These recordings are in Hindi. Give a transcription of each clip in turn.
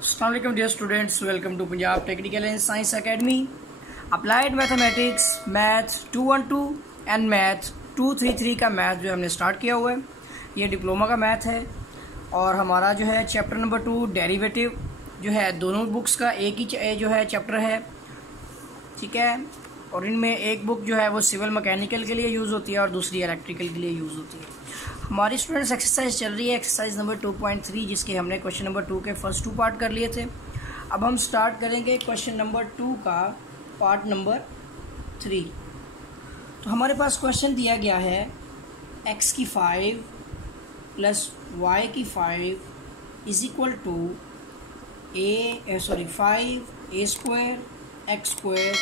अस्सलाम वालेकुम dear students, welcome to Punjab technical and science academy. Applied mathematics math 212 and math 233 का मैथ जो हमने स्टार्ट किया हुआ है, ये डिप्लोमा का मैथ है और हमारा जो है चैप्टर नंबर 2 डेरिवेटिव जो है दोनों बुक्स का एक ही जो है चैप्टर है, ठीक है। और इनमें एक बुक जो है वो सिविल मैकेनिकल के लिए यूज़ होती है और दूसरी इलेक्ट्रिकल के लिए यूज़ होती है। हमारी स्टूडेंट्स एक्सरसाइज चल रही है, एक्सरसाइज नंबर 2.3, जिसके हमने क्वेश्चन नंबर 2 के फर्स्ट 2 पार्ट कर लिए थे। अब हम स्टार्ट करेंगे क्वेश्चन नंबर 2 का पार्ट नंबर 3। तो हमारे पास क्वेश्चन दिया गया है x की 5 प्लस y की 5 is equal to 5 a square x square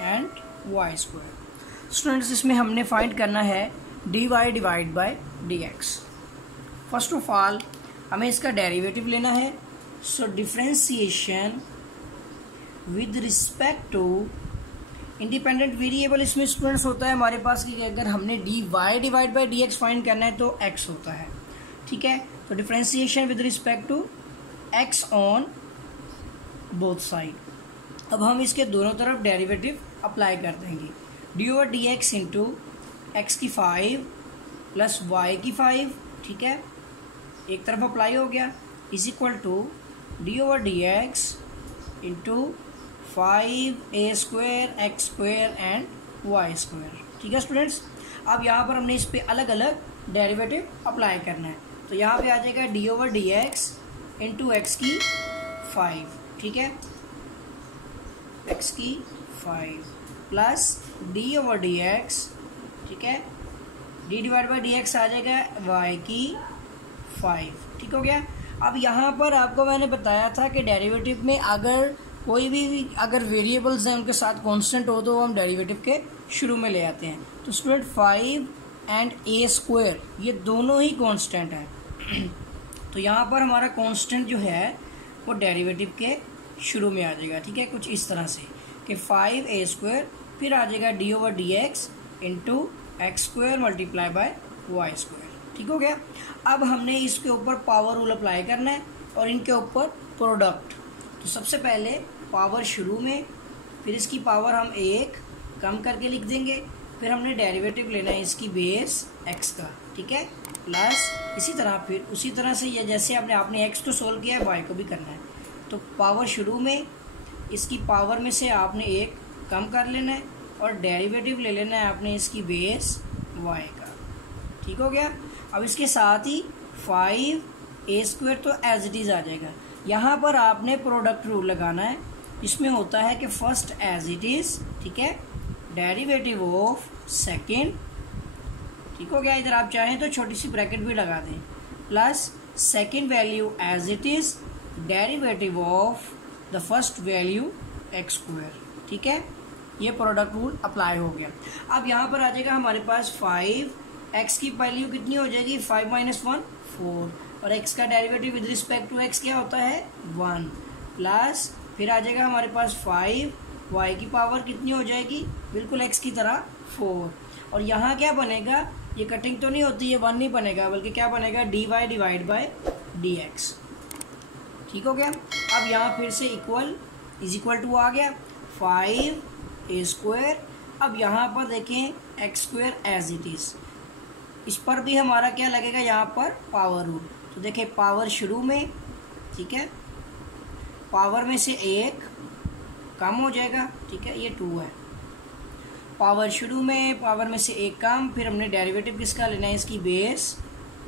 and y square. Students इसमें हमने फाइंड करना है dy divide by dx। First of all हमें इसका डेरिवेटिव लेना है। So differentiation with respect to independent variable इसमें स्टूडेंट्स होता है हमारे पास कि अगर हमने dy divide by dx find करना है तो x होता है, ठीक है। तो differentiation with respect to x on both side. अब हम इसके दोनों तरफ डेरिवेटिव अप्लाई कर देंगे। D over d x into x की 5 प्लस वाई की 5, ठीक है, एक तरफ अप्लाई हो गया, is equal to d over d x into 5 a square x square and y square, ठीक है स्टूडेंट्स। अब यहाँ पर हमने इस पर अलग अलग डेरिवेटिव अप्लाई करना है। तो यहाँ पे आ जाएगा d over d x into x की 5, ठीक है, एक्स की 5 plus d over d x, ठीक है, d divide by d x आ जाएगा वाई की 5, ठीक हो गया। अब यहाँ पर आपको मैंने बताया था कि डेरिवेटिव में अगर कोई भी अगर वेरिएबल्स हैं उनके साथ कांस्टेंट हो तो हम डेरिवेटिव के शुरू में ले आते हैं। तो स्टूडेंट 5 एंड a स्क्वायर ये दोनों ही कांस्टेंट हैं। तो यहाँ पर हमारा कांस्टेंट जो है वो डेरिवेटिव के शुरू में आ जाएगा, ठीक है, कुछ इस तरह से कि 5a स्क्वायर फिर आ जाएगा d over d x into x square multiply by y square, ठीक हो गया। अब हमने इसके ऊपर पावर रूल अप्लाई करना है और इनके ऊपर प्रोडक्ट। तो सबसे पहले पावर शुरू में, फिर इसकी पावर हम 1 कम करके लिख देंगे, फिर हमने डेरिवेटिव लेना है इसकी बेस x का, ठीक है, प्लस इसी तरह फिर उसी तरह से या जैसे आपने x को सोल्व किया है y को भी करना है। तो पावर शुरू में इसकी पावर में से आपने 1 कम कर लेना है और डेरिवेटिव ले लेना है आपने इसकी बेस y का, ठीक हो गया। अब इसके साथ ही 5a स्क्वायर तो एज इट इज़ आ जाएगा। यहाँ पर आपने प्रोडक्ट रूल लगाना है, इसमें होता है कि फर्स्ट एज इट इज़, ठीक है, डेरिवेटिव ऑफ सेकेंड, ठीक हो गया। इधर आप चाहें तो छोटी सी ब्रैकेट भी लगा दें, plus second value as it is derivative of the first value x square, ठीक है। ये प्रोडक्ट रूल अप्लाई हो गया। अब यहाँ पर आ जाएगा हमारे पास 5x की वैल्यू कितनी हो जाएगी 5 - 1 4 और x का derivative with respect to x क्या होता है 1, प्लस फिर आ जाएगा हमारे पास 5y की पावर कितनी हो जाएगी बिल्कुल x की तरह 4 और यहाँ क्या बनेगा, ये कटिंग तो नहीं होती है 1 नहीं बनेगा बल्कि क्या बनेगा dy डिवाइड बाय dx, ठीक हो गया। अब यहाँ फिर से इज इक्वल टू आ गया 5a स्क्वायर। अब यहाँ पर देखें x square as it is, इस पर भी हमारा क्या लगेगा यहाँ पर पावर रूल। तो देखें पावर शुरू में, ठीक है, पावर में से 1 कम हो जाएगा, ठीक है, ये 2 है, पावर शुरू में पावर में से 1 कम, फिर हमने डेरिवेटिव किसका लेना है इसकी बेस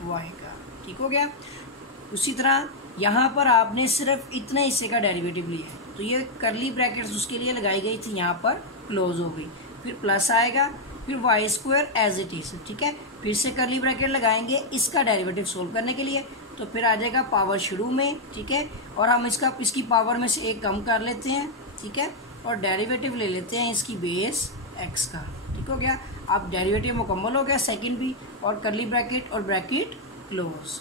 y का, ठीक हो गया। उसी तरह यहाँ पर आपने सिर्फ इतने हिस्से का डेरिवेटिव लिया है तो ये करली ब्रैकेट्स उसके लिए लगाई गई थी, यहाँ पर क्लोज हो गई, फिर प्लस आएगा, फिर y square as it is, ठीक है, फिर से करली ब्रैकेट लगाएंगे इसका डेरिवेटिव सोल्व करने के लिए। तो फिर आ जाएगा पावर शुरू में, ठीक है, और हम इसकी पावर में से 1 कम कर लेते हैं, ठीक है, और डेरिवेटिव ले लेते हैं इसकी बेस x का, ठीक हो गया। अब डेरिवेटिव मुकम्मल हो गया सेकेंड भी, और करली ब्रैकेट और ब्रैकेट क्लोज,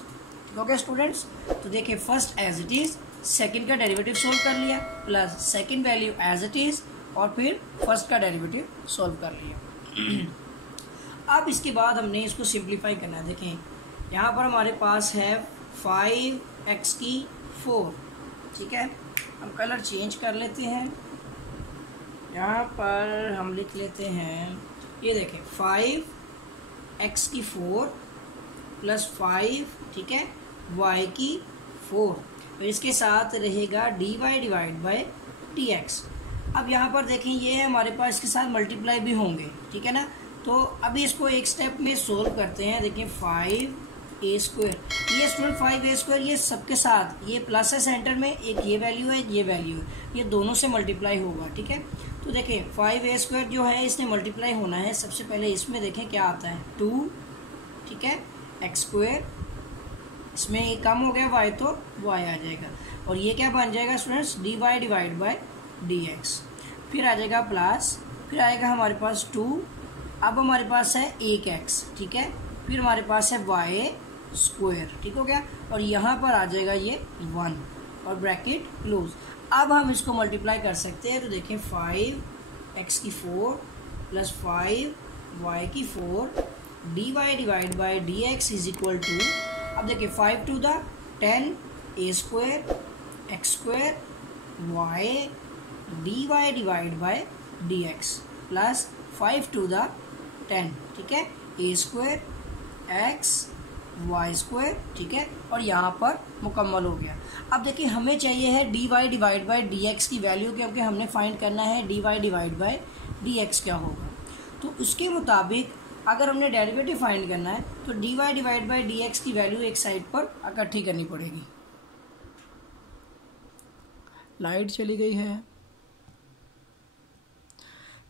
ठीक हो गया स्टूडेंट्स। तो देखिए first as it is, second का डेरिवेटिव सोल्व कर लिया, plus second value as it is और फिर फर्स्ट का डेरिवेटिव सोल्व कर लिया। अब इसके बाद हमने इसको सिंप्लीफाई करना है। देखें यहाँ पर हमारे पास है 5x की 4 ठीक है। हम कलर चेंज कर लेते हैं, यहाँ पर हम लिख लेते हैं, ये देखें 5x की 4 + 5, ठीक है, y की 4, तो इसके साथ रहेगा dy/dx। अब यहाँ पर देखें ये है हमारे पास, इसके साथ मल्टीप्लाई भी होंगे, ठीक है ना। तो अभी इसको एक स्टेप में सोल्व करते हैं। देखिए 5a², ये स्टूडेंट 5a², ये सबके साथ ये प्लस है सेंटर में, एक ये वैल्यू है, ये वैल्यू है, ये दोनों से मल्टीप्लाई होगा, ठीक है। तो देखें 5a² जो है इसने मल्टीप्लाई होना है। सबसे पहले इसमें देखें क्या आता है 2, ठीक है, x², इसमें ये कम हो गया y, तो y आ जाएगा, और ये क्या बन जाएगा स्टूडेंट्स dy/dx। फिर आ जाएगा प्लस, फिर आएगा हमारे पास 2, अब हमारे पास है 1x, ठीक है, फिर हमारे पास है y², ठीक हो गया, और यहाँ पर आ जाएगा ये 1 और ब्रैकेट क्लोज। अब हम इसको मल्टीप्लाई कर सकते हैं, तो देखें 5x की 4 + 5y की 4 dy/dx = अब देखिए 5 × 10 a² x² y dy/dx + 5 × 10, ठीक है, a² x y², ठीक है, और यहाँ पर मुकम्मल हो गया। अब देखिए हमें चाहिए है dy/dx की वैल्यू, क्योंकि हमने फाइंड करना है dy/dx क्या होगा। तो उसके मुताबिक अगर हमने डेरिवेटिव फाइंड करना है तो dy/dx की वैल्यू एक साइड पर इकट्ठी करनी पड़ेगी। लाइट चली गई है,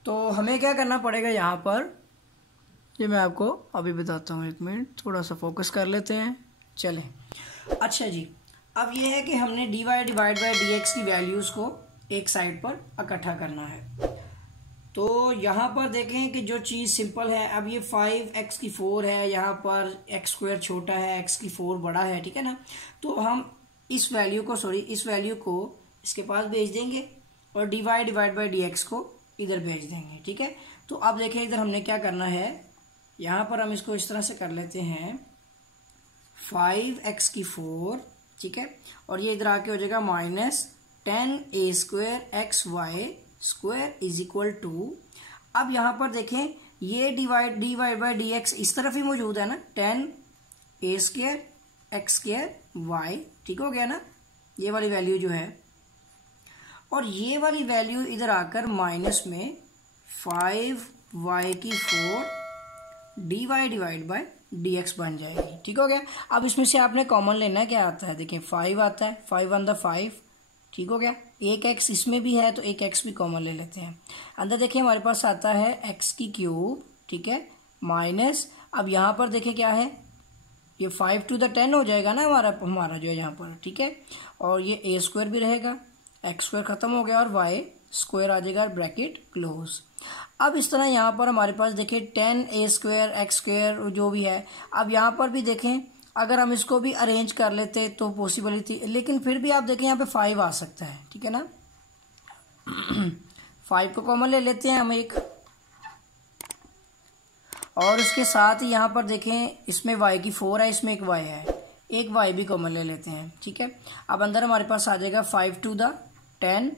तो हमें क्या करना पड़ेगा यहाँ पर, ये मैं आपको अभी बताता हूँ। 1 मिनट, थोड़ा सा फोकस कर लेते हैं। चलें, अच्छा जी, अब ये है कि हमने dy/dx की वैल्यूज़ को एक साइड पर इकट्ठा करना है। तो यहाँ पर देखें कि जो चीज़ सिंपल है, अब ये 5x की 4 है, यहाँ पर x² छोटा है, x की 4 बड़ा है, ठीक है ना। तो हम इस वैल्यू को इस वैल्यू को इसके पास भेज देंगे और dy/dx को इधर भेज देंगे, ठीक है। तो अब देखें इधर हमने क्या करना है, यहाँ पर हम इसको इस तरह से कर लेते हैं 5x की 4, ठीक है, और ये इधर आके हो जाएगा -10a² xy² = अब यहाँ पर देखें ये dy/dx इस तरफ ही मौजूद है ना, 10a² x² y, ठीक हो गया ना, ये वाली वैल्यू जो है, और ये वाली वैल्यू इधर आकर माइनस में 5y की 4 dy/dx बन जाएगी, ठीक हो गया। अब इसमें से आपने कॉमन लेना है, क्या आता है, देखिए 5 आता है, 5 × 5, ठीक हो गया, एक x इसमें भी है तो एक x भी कॉमन ले लेते हैं। अंदर देखिए हमारे पास आता है x की क्यूब, ठीक है, माइनस, अब यहाँ पर देखिए क्या है, ये 5 × 10 हो जाएगा ना हमारा जो है यहाँ पर, ठीक है, और ये a² भी रहेगा, x² खत्म हो गया और y² आ जाएगा, ब्रैकेट क्लोज। अब इस तरह यहाँ पर हमारे पास देखिए 10a² x² जो भी है। अब यहाँ पर भी देखें अगर हम इसको भी अरेंज कर लेते तो पॉसिबिलिटी, लेकिन फिर भी आप देखें यहाँ पे 5 आ सकता है, ठीक है ना। 5 को कॉमन ले लेते हैं हम एक, और उसके साथ ही यहाँ पर देखें इसमें y की 4 है, इसमें एक y है, एक y भी कॉमन ले लेते हैं, ठीक है। अब अंदर हमारे पास आ जाएगा 5 × 10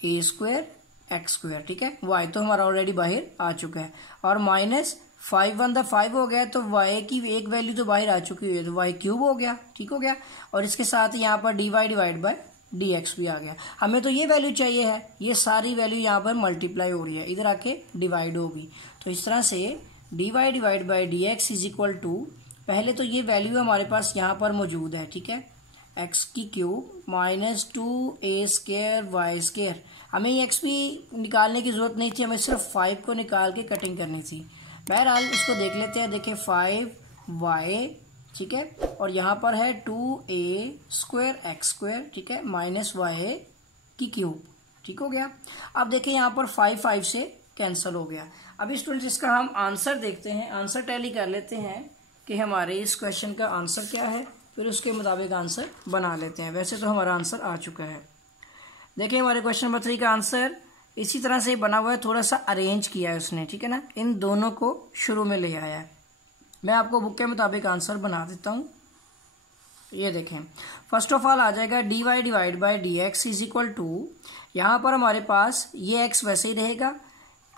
a² x², ठीक है, y तो हमारा ऑलरेडी बाहर आ चुका है, और -5 × 5 हो गया, तो y की एक वैल्यू तो बाहर आ चुकी है, तो y³ हो गया, ठीक हो गया, और इसके साथ यहाँ पर dy/dx भी आ गया। हमें तो ये वैल्यू चाहिए है, ये सारी वैल्यू यहाँ पर मल्टीप्लाई हो रही है, इधर आके डिवाइड होगी। तो इस तरह से dy/dx = पहले तो ये वैल्यू हमारे पास यहाँ पर मौजूद है, ठीक है, x की क्यूब -2a² y²। हमें ये x भी निकालने की जरूरत नहीं थी, हमें सिर्फ 5 को निकाल के कटिंग करनी थी। बहरहाल इसको देख लेते हैं, देखिए 5y, ठीक है, और यहाँ पर है 2a² x², ठीक है, -y की क्यूब, ठीक हो गया। अब देखिए यहाँ पर 5 से कैंसिल हो गया। अभी स्टूडेंट्स इसका हम आंसर देखते हैं, आंसर टैली कर लेते हैं कि हमारे इस क्वेश्चन का आंसर क्या है, फिर उसके मुताबिक आंसर बना लेते हैं। वैसे तो हमारा आंसर आ चुका है। देखिए हमारे क्वेश्चन नंबर 3 का आंसर इसी तरह से बना हुआ है, थोड़ा सा अरेंज किया है उसने, ठीक है ना, इन दोनों को शुरू में ले आया है। मैं आपको बुक के मुताबिक आंसर बना देता हूँ। ये देखें, फर्स्ट ऑफ ऑल आ जाएगा dy divide by d x is equal to, यहाँ पर हमारे पास ये x वैसे ही रहेगा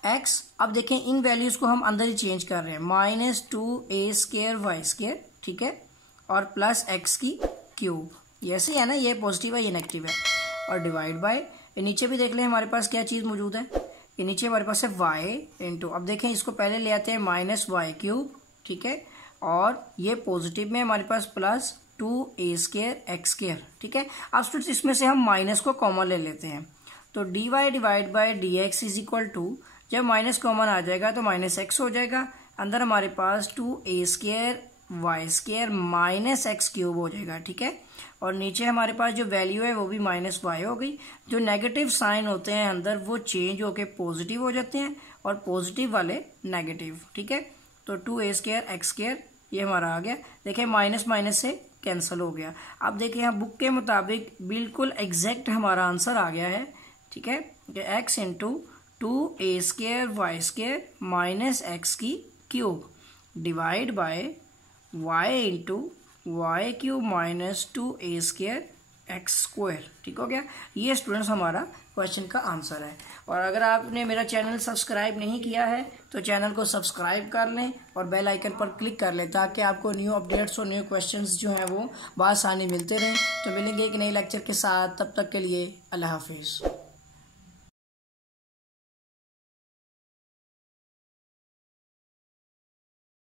x। अब देखें इन वैल्यूज को हम अंदर ही चेंज कर रहे हैं, -2a² y², ठीक है, और प्लस x की क्यूब, ये ऐसे है ना, ये पॉजिटिव है ये नेगेटिव है, और डिवाइड बाय, ये नीचे भी देख लें हमारे पास क्या चीज़ मौजूद है, ये नीचे हमारे पास है y इंटू, अब देखें इसको पहले ले आते हैं -y³, ठीक है, और ये पॉजिटिव में हमारे पास प्लस 2a² x², ठीक है। अब स्टूडेंट्स इसमें से हम माइनस को कॉमन ले लेते हैं, तो dy divide by d x is equal to, जब माइनस कॉमन आ जाएगा तो -x हो जाएगा, अंदर हमारे पास 2a² y² माइनस x³ हो जाएगा, ठीक है, और नीचे हमारे पास जो वैल्यू है वो भी -y हो गई। जो नेगेटिव साइन होते हैं अंदर वो चेंज होके पॉजिटिव हो जाते हैं और पॉजिटिव वाले नेगेटिव, ठीक है। तो 2a² x² ये हमारा आ गया, देखें माइनस माइनस से कैंसिल हो गया। अब देखिए यहाँ बुक के मुताबिक बिल्कुल एग्जैक्ट हमारा आंसर आ गया है, ठीक है, कि x into 2a² y² minus x की cube divide by y into y³ minus 2a² x², ठीक हो गया। ये स्टूडेंट्स हमारा क्वेश्चन का आंसर है। और अगर आपने मेरा चैनल सब्सक्राइब नहीं किया है तो चैनल को सब्सक्राइब कर लें और बेल आइकन पर क्लिक कर लें, ताकि आपको न्यू अपडेट्स और न्यू क्वेश्चंस जो हैं वो बआसानी मिलते रहें। तो मिलेंगे एक नए लेक्चर के साथ, तब तक के लिए अल्लाह हाफिज़।